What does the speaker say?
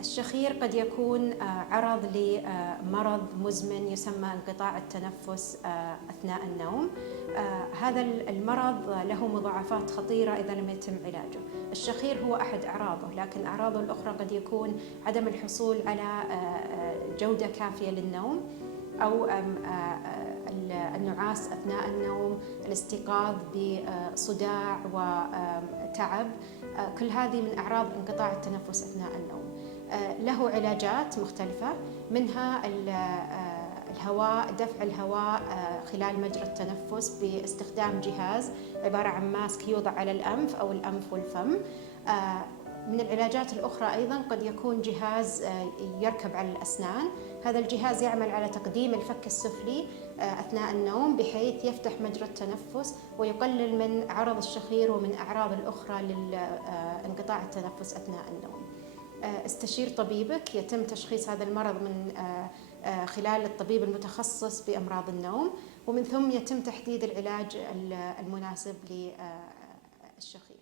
الشخير قد يكون عرض لمرض مزمن يسمى انقطاع التنفس أثناء النوم. هذا المرض له مضاعفات خطيرة إذا لم يتم علاجه. الشخير هو أحد أعراضه، لكن أعراضه الأخرى قد يكون عدم الحصول على جودة كافية للنوم، أو النعاس أثناء النوم، الاستيقاظ بصداع وتعب. كل هذه من أعراض انقطاع التنفس أثناء النوم. له علاجات مختلفة، منها الهواء، دفع الهواء خلال مجرى التنفس باستخدام جهاز عبارة عن ماسك يوضع على الأنف أو الأنف والفم. من العلاجات الأخرى أيضاً قد يكون جهاز يركب على الأسنان. هذا الجهاز يعمل على تقديم الفك السفلي أثناء النوم بحيث يفتح مجرى التنفس ويقلل من عرض الشخير ومن أعراض الأخرى لانقطاع التنفس أثناء النوم. استشير طبيبك، يتم تشخيص هذا المرض من خلال الطبيب المتخصص بأمراض النوم، ومن ثم يتم تحديد العلاج المناسب للشخير.